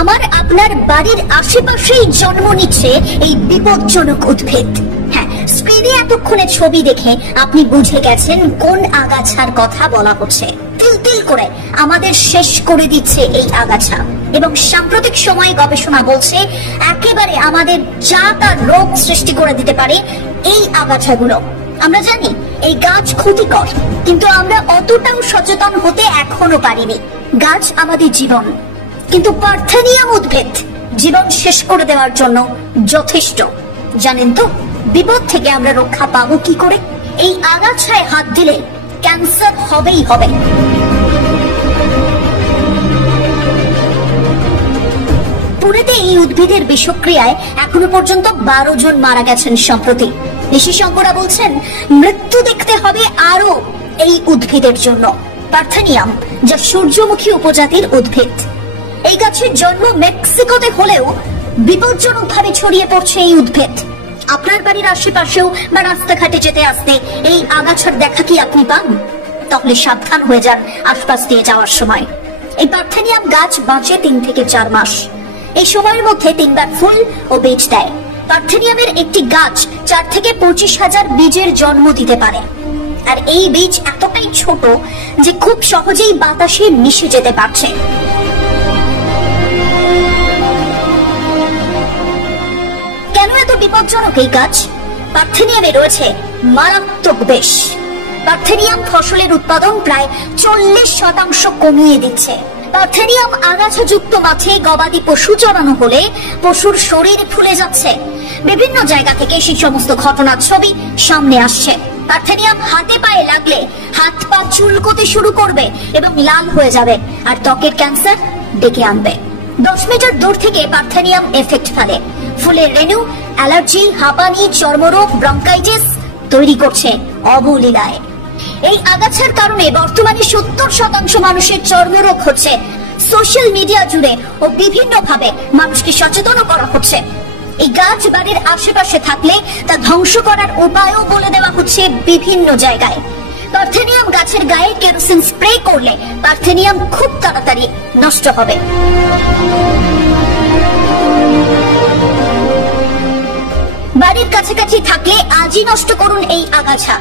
আমার আপনার বাড়ির আশেপাশেই জন্ম নিচ্ছে এই বিপজ্জনক উদ্ভিদ। হ্যাঁ, স্ক্রিনে এতক্ষণে ছবি দেখে আপনি বুঝে গেছেন কোন আগাছার কথা বলা হচ্ছে। তিল তিল করে আমাদের শেষ করে দিচ্ছে এই আগাছা, এবং সাম্প্রতিক সময়ে গবেষণা বলছে একেবারে আমাদের যা তা রোগ সৃষ্টি করে দিতে পারে এই আগাছাগুলো। আমরা জানি এই গাছ ক্ষতিকর, কিন্তু আমরা অতটাও সচেতন হতে এখনো পারিনি। গাছ আমাদের জীবন, কিন্তু পার্থেনিয়াম উদ্ভিদ জীবন শেষ করে দেওয়ার জন্য যথেষ্ট। জানেন তো বিপদ থেকে আমরা রক্ষা পাবো কি করে? এই আগাছায় হাত দিলে ক্যান্সার হবেই হবে। পুনেতে এই উদ্ভিদের বিষক্রিয়ায় এখনো পর্যন্ত 12 জন মারা গেছেন সম্প্রতি। বিশেষজ্ঞরা বলছেন মৃত্যু দেখতে হবে আরো এই উদ্ভিদের জন্য। পার্থেনিয়াম, যা সূর্যমুখী উপজাতির উদ্ভিদ। এই গাছের জন্ম মেক্সিকোতে হলেও বিপজ্জনক ভাবে ছড়িয়ে পড়ছে এই উদ্ভিদ। আপনার বাড়ির আশেপাশেও বা রাস্তাঘাটে যেতে আসতে এই আগাছার দেখা কি আপনি পান? তাহলে সাবধান হয়ে যান আশপাশ দিয়ে যাওয়ার সময়। এই পার্থেনিয়াম গাছ বাঁচে 3 থেকে 4 মাস। এই সময়ের মধ্যে 3 বার ফুল ও বীজ দেয়। পার্থেনিয়ামের একটি গাছ 4 থেকে 25,000 বীজের জন্ম দিতে পারে, আর এই বীজ এতটাই ছোট যে খুব সহজেই বাতাসে মিশে যেতে পারছে। কেন এত বিপজ্জনক এই গাছ? পার্থেনিয়ামে রয়েছে মারাত্মক বিষ। পার্থেনিয়াম ফসলের উৎপাদন প্রায় 40% কমিয়ে দিচ্ছে। পার্থেনিয়াম আগাছাযুক্ত মাঠে গবাদি পশু চড়ানো হলে পশুর শরীর ফুলে যাচ্ছে। বিভিন্ন জায়গা থেকে সেই সমস্ত ঘটনার ছবি সামনে আসছে। পার্থেনিয়াম হাতে পায়ে লাগলে হাত পা চুলকোতে শুরু করবে এবং লাল হয়ে যাবে, আর ত্বকের ক্যান্সার ডেকে আনবে। 10 মিটার দূর থেকে পার্থেনিয়াম এফেক্ট ফেলে। ফুলের রেণু অ্যালার্জি, হাঁপানি, চর্মরোগ, ব্রঙ্কাইটিস তৈরি করছে অবলীলায়। এই আগাছার কারণে বর্তমানে 70% মানুষের চর্মরোগ হচ্ছে। সোশ্যাল মিডিয়া জুড়ে ও বিভিন্ন ভাবে মানুষকে সচেতন করা হচ্ছে। এই গাছ বাড়ির আশেপাশে থাকলে তা ধ্বংস করার উপায়ও বলে দেওয়া হচ্ছে বিভিন্ন জায়গায়। পার্থেনিয়াম গাছের গায়ে কেরোসিন স্প্রে করলে পার্থেনিয়াম খুব তাড়াতাড়ি নষ্ট হবে। বাড়ির কাছাকাছি থাকলে আজই নষ্ট করুন এই আগাছা।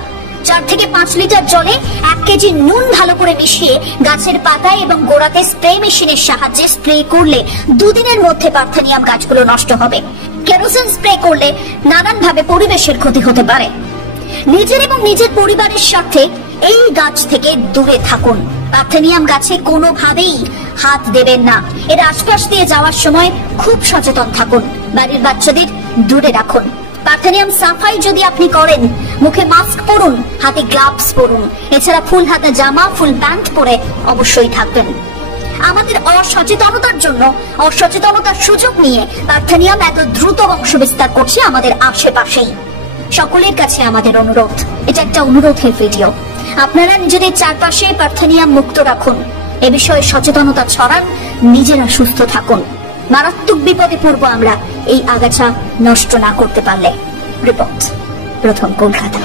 4 থেকে 5 লিটার জলে 1 কেজি নুন ভালো করে মিশিয়ে গাছের পাতায় এবং গোড়াতে স্প্রে মেশিনের সাহায্যে স্প্রে করলে 2 দিনের মধ্যে পার্থেনিয়াম গাছগুলো নষ্ট হবে। কেরোসিন স্প্রে করলে নানান ভাবে পরিবেশের ক্ষতি হতে পারে। নিজের এবং নিজের পরিবারের সাথে এই গাছ থেকে দূরে থাকুন। পার্থেনিয়াম গাছে কোনোভাবেই হাত দেবেন না। এর আশপাশ দিয়ে যাওয়ার সময় খুব সচেতন থাকুন। বাড়ির বাচ্চাদের দূরে রাখুন। পার্থেনিয়াম সাফাই যদি আপনি করেন, মুখে মাস্ক পরুন, হাতে গ্লাভস পরুন। এছাড়া ফুল হাতা জামা, ফুল প্যান্ট পরে অবশ্যই থাকবেন। আমাদের অসচেতনতার জন্য, অসচেতনতার সুযোগ নিয়ে পার্থেনিয়াম এত দ্রুত বংশ বিস্তার করছে আমাদের আশেপাশেই। সকলের কাছে আমাদের অনুরোধ, এটা একটা অনুরোধের ভিডিও, আপনারা নিজেদের চারপাশে পার্থেনিয়াম মুক্ত রাখুন। এ বিষয়ে সচেতনতা ছড়ান, নিজেরা সুস্থ থাকুন। মারাত্মক বিপদে পড়বো আমরা এই আগাছা নষ্ট না করতে পারলে। রিপোর্ট, প্রথম কলকাতা।